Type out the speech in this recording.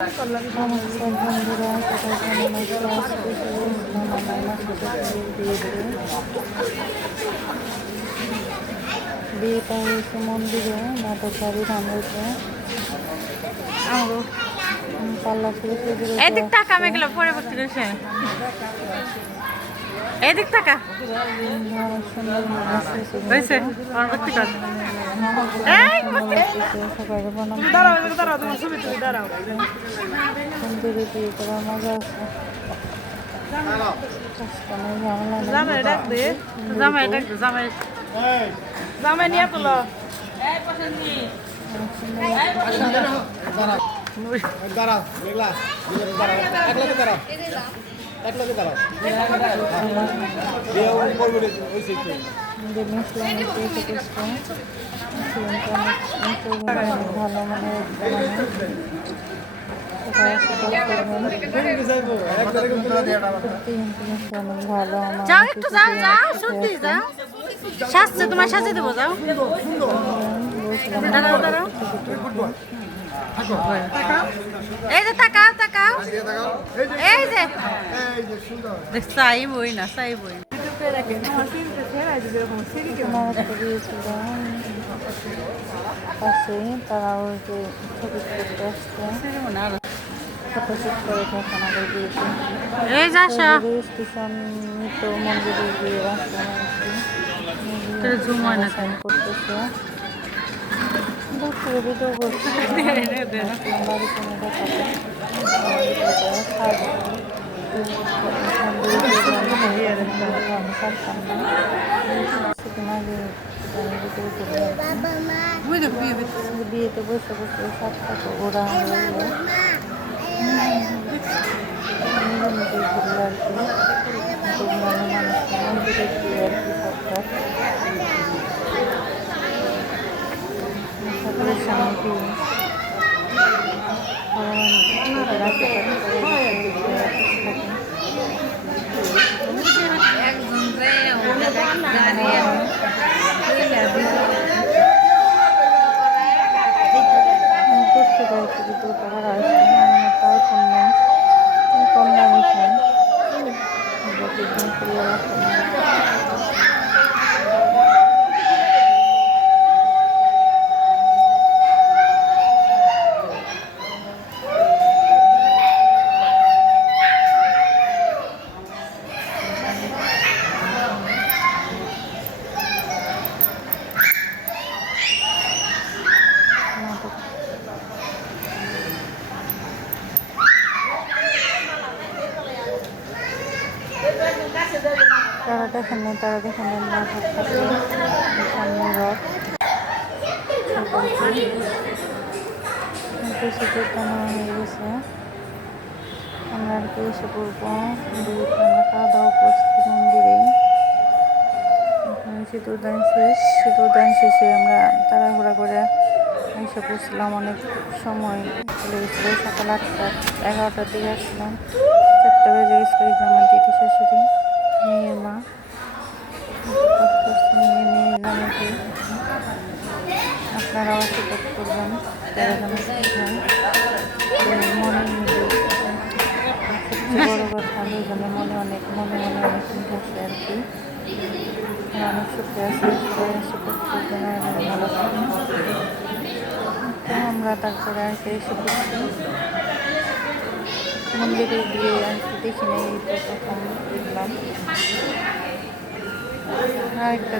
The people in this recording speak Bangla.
নমস্কার বন্ধুরা, কোথায় কেমন আছো? আজকে চলে এসলাম আমার মাসিদের বিয়েতে। বিয়েটা হয়েছে মন্দিরে, নাটক বাড়ি ধামরাইতে। পাল্লা ছেড়ে এদিক টাকা মেঘলা পরে বসতে রয়েছে। এদিক টাকা অনেক সুন্দর হয়েছে পরবর্তী কাজ। সবাইকে প্রণাম। মন্দিরে বিয়ে করার মজা আছে। জামাই নিয়ে তোলো। ভালো মানে সাজছে তোমার সাজে দেবো, যাও দাঁড়াও দাঁড়াও। এই যে তাকাও তাকাও, এই যে দেখ চাই বই না, চাই বই পাশে তারা ওই যে ছবি করতে আসছে, ফটোশুট করে থাকে আমাদের বিয়েতে। এই যা স্টেশন তো মন্দিরে গিয়ে রাস্তা সাইন করতেছে, ভিডিও করছে বাড়িতে বিয়েতে বসে বসে সব টাকা ওরা হয়ে নিজে ঘুরলে আর কি মানুষ মন্দিরে গিয়ে আর কি সবটা ঠাকুরের সামনে দিয়ে কম দামি ফোন তারা দেখেন নেই, তারা দেখেন নেন নাটক সামনে রথ শীতের টানা হয়ে গেছে। আমরা আর কি এসে পড়বো বিয়েতে। আমরা খাওয়া দাওয়া করছি মন্দিরেই। সিঁদুরদান শেষে আমরা তাড়াহুড়া করে এসে পড়ছিলাম। অনেক সময় চলে গেছিল, সকাল 8টা 11টার দিকে আসলাম। 4টা বেজে গেছিল। আমার দিদি শাশুড়ি মেয়ের মা নিয়ে জানাতে আপনারাও সাপোর্ট করবেন। মনের মধ্যে সবচেয়ে বড় কথা দুজনে মনে অনেক চিন্তা আছে আর কি। অনেক সুখে আছে, সাপোর্ট করবেন আর ভালো থাকবেন। তো আমরা তারপরে আর কি এসে পড়ছি মন্দিরে গিয়ে আর কি দেখি নাই, প্রথম দেখলাম। আরেকটা